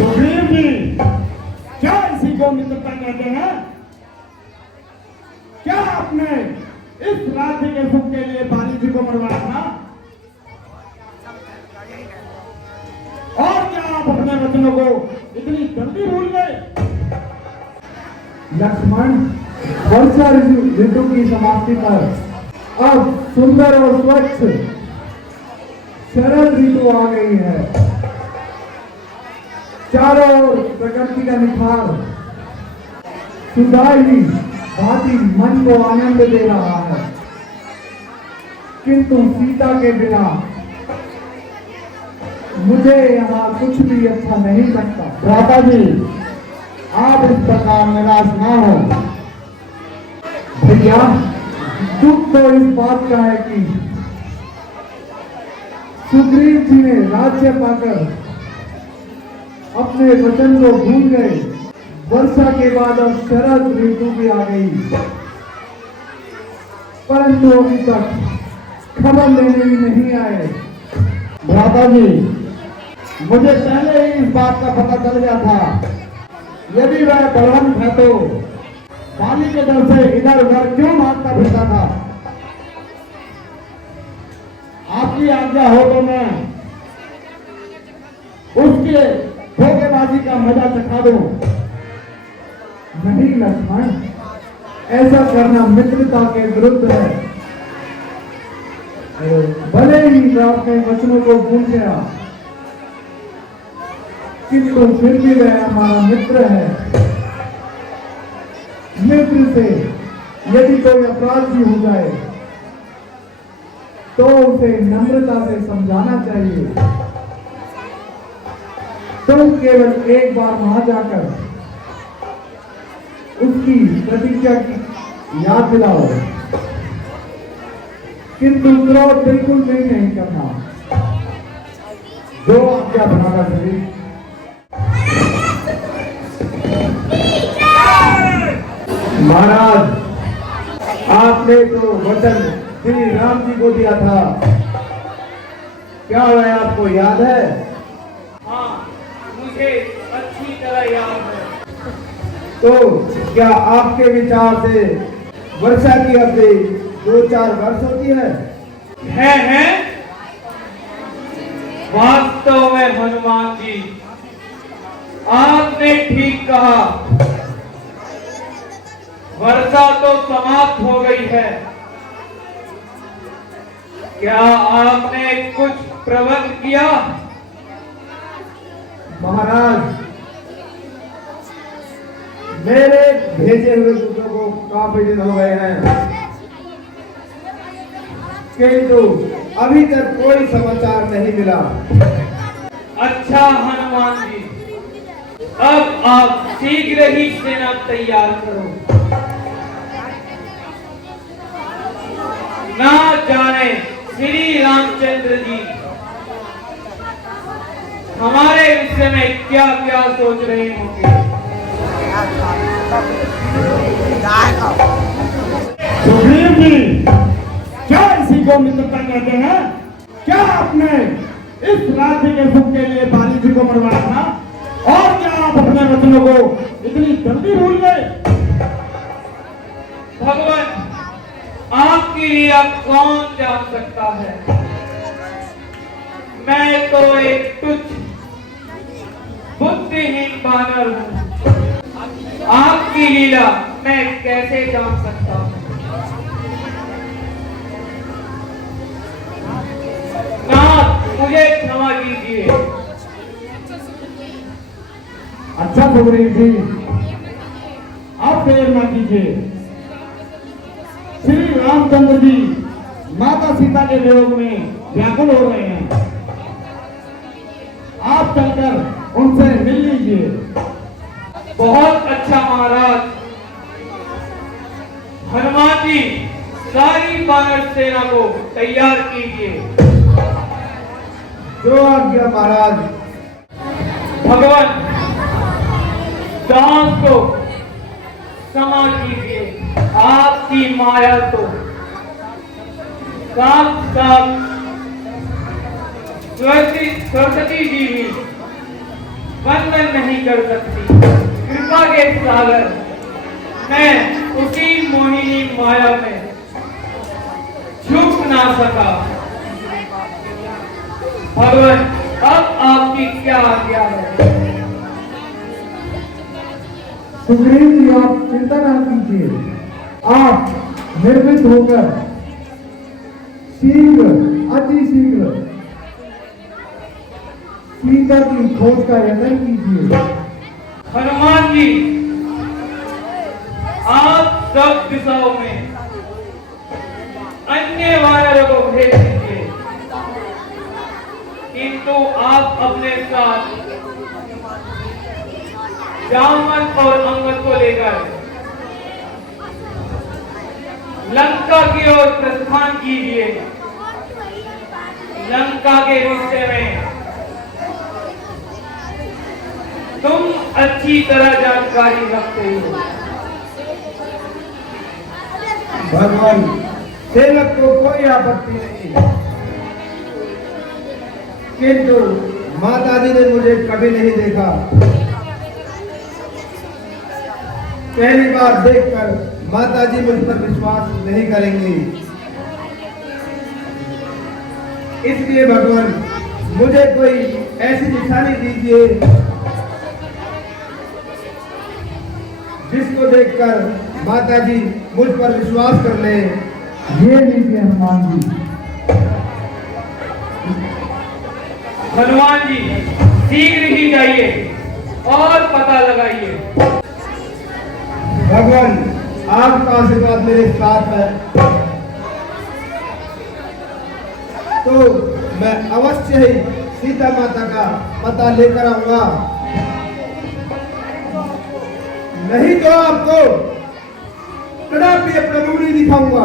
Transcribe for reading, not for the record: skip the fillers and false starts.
सुग्रीव जी, क्या इसी को मित्रता कहते हैं? क्या आपने इस राज्य के सुख के लिए बाली जी को मरवाया था? और क्या आप अपने वचनों को इतनी जल्दी भूल गए? लक्ष्मण, वर्षा ऋतु की समाप्ति पर अब सुंदर और स्वच्छ शरद ऋतु आ गई है। चारों ओर प्रकृति का निखार सुधारी भांति मन को आनंद दे रहा है, किंतु सीता के बिना मुझे यहाँ कुछ भी अच्छा नहीं लगता। भ्राता जी, आप इस प्रकार निराश ना हो। भैया, दुख तो इस बात का है कि सुग्रीव जी ने राज्य पाकर अपने वचन को भूल गए। वर्षा के बाद अब शरद ऋतु भी आ गई, परंतु अभी तक खबर लेने भी नहीं आए। भ्राता जी, मुझे पहले ही इस बात का पता चल गया था। यदि वह बलवंत है तो बाली के डर से इधर उधर क्यों भागता फिरता था? आपकी आज्ञा हो तो मैं उसके धोखेबाजी का मजा चखा दूं। नहीं लक्ष्मण, ऐसा करना मित्रता के विरुद्ध है। भले ही मैं अपने वचनों को भूल गया, किंतु फिर भी वह हमारा मित्र है। मित्र से यदि कोई अपराध भी हो जाए तो उसे नम्रता से समझाना चाहिए। तुम केवल एक बार वहां जाकर उसकी प्रतिज्ञा की याद दिलाओ, किंतु क्रोध बिल्कुल भी नहीं करना। जो आज्ञा बनाना चाहिए। महाराज, आपने तो वचन श्री राम जी को दिया था, क्या वह आपको याद है? हाँ, मुझे अच्छी तरह याद है। तो क्या आपके विचार से वर्षा की अवधि 2-4 वर्ष होती है? है वास्तव में हनुमान जी, आपने ठीक कहा। वर्षा तो समाप्त हो गई है। क्या आपने कुछ प्रबंध किया? महाराज, मेरे भेजे हुए दूतों को काफी दिन हो गए हैं, किंतु अभी तक कोई समाचार नहीं मिला। अच्छा हनुमान जी, अब आप शीघ्र ही सेना तैयार करो। ना जाने श्री रामचंद्र जी हमारे विषय में क्या क्या सोच रहे होंगे। सुग्रीव जी, क्या इसी को मित्रता कहते हैं? क्या आपने इस राज्य के सुख के लिए बाली जी को मरवाया था? और क्या आप अपने वचनों को इतनी जल्दी भूल गए? भगवान, आपकी लीला कौन जान सकता है? मैं तो एक तुच्छ बुद्धिहीन बानर हूँ। आपकी लीला मैं कैसे जान सकता हूँ? नाथ, मुझे क्षमा कीजिए। अच्छा सुग्रीव जी, आप देर न कीजिए। श्री रामचंद्र जी माता सीता के वियोग में व्याकुल हो रहे हैं। आप चलकर उनसे मिल लीजिए। बहुत अच्छा महाराज। हनुमान जी, सारी वानर सेना को तैयार कीजिए। जो आज्ञा महाराज। भगवान, दास को क्षमा कीजिए। आपकी माया तो साक्षात सरस्वती जी भी वंदन नहीं कर सकती। कृपा के सागर मैं उसी मोहिनी माया में छुप ना सका। भगवान अब आपकी क्या आज्ञा है? सुग्रीव जी, आप चिंता ना कीजिए। आप निर्मित होकर शीघ्र, अति शीघ्र सीता की खोज का यत्न कीजिए। हनुमान जी, आप सब दिशाओं में अन्य वानरों को भेज दीजिए, किंतु आप अपने साथ जामन और अंगद को लेकर लंका की ओर प्रस्थान कीजिए। लंका के विषय में तुम अच्छी तरह जानकारी रखते हो। भगवान, सेवक को कोई आपत्ति नहीं, किंतु माता जी ने मुझे कभी नहीं देखा। पहली बार देखकर माता जी मुझ पर विश्वास नहीं करेंगी। इसलिए भगवान, मुझे कोई ऐसी निशानी दीजिए जिसको देखकर माता जी मुझ पर विश्वास कर ले। ये लीजिए हनुमान जी। हनुमान जी, शीघ्र ही जाइए और पता लगाइए। भगवान, आपका आशीर्वाद मेरे साथ है, तो मैं अवश्य ही सीता माता का पता लेकर आऊंगा। नहीं तो आपको कदापि अपना मुंह नहीं दिखाऊंगा।